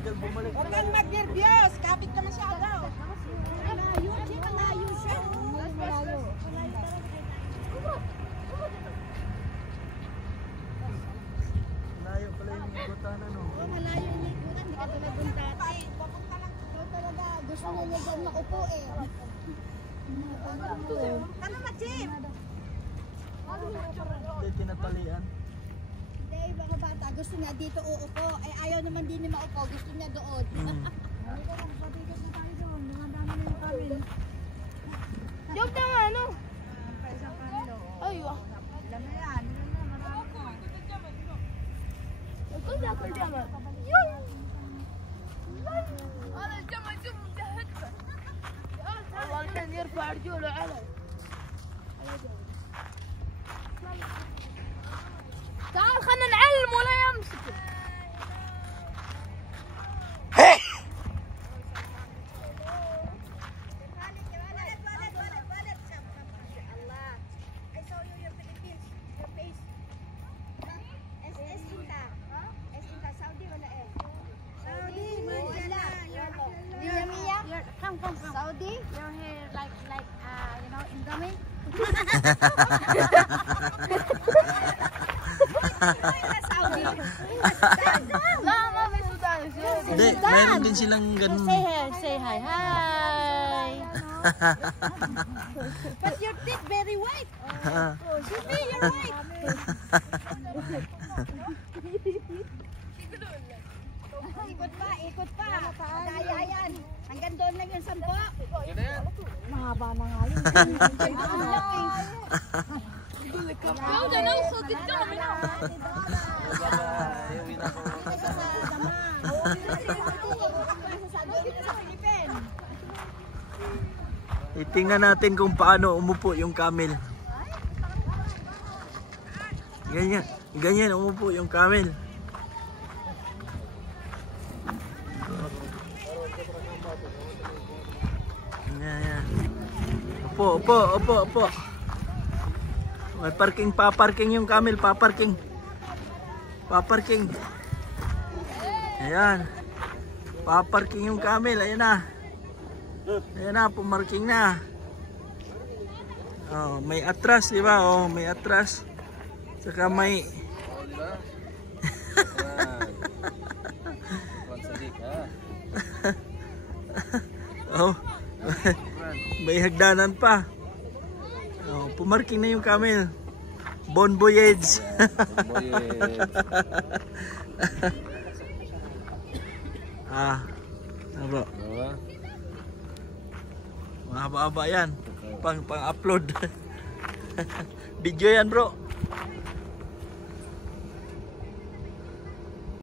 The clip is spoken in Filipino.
Huwag kang mag-nervyos. Kapit ka masyado. Malayo siya. Malayo pala yung ikutan, ano? Oo, malayo yung ikutan. Hindi ka tulad ng dati. Ikaw talaga. Gusto mo niya dyan makupo eh. Ano ma-chip? Hindi tinatalian. Hindi, mga bata. Gusto niya dito uupo. Eh, ayaw naman din niya maupo. Gusto niya doon. Joke na nga, ano? Ay, wah. كل جمل هذا الجمل شوف مجهزه والله كان يرفع رجوله علي تعال خلنا نعلم ولا يمسكه Saudi, your hair like you know, Indomie. Saudi. لا ما في سودان Hindi, mayroon din silang ganun. say hi But your teeth very white. Shibi, you're white. Ikot pa. Daya yan. Hanggang doon lang yung sampo. Mahaba na nga yun. يلا نوصل قدامنا Itingnan natin kung paano umupo yung camel. Ganyan, ganyan umupo yung camel. Yan. Upo. May parking, paparking yung camel, paparking. Ayan. Paparking yung camel, ayan na. Ayan na, pumarking na. Oh, may atras, di ba? Oh, may atras. Saka may oh. May hagdanan pa. Oh, pumarking na yung camel. Bon voyage. Bro. Mahaba-haba yan. Pang-upload. Video yan, bro.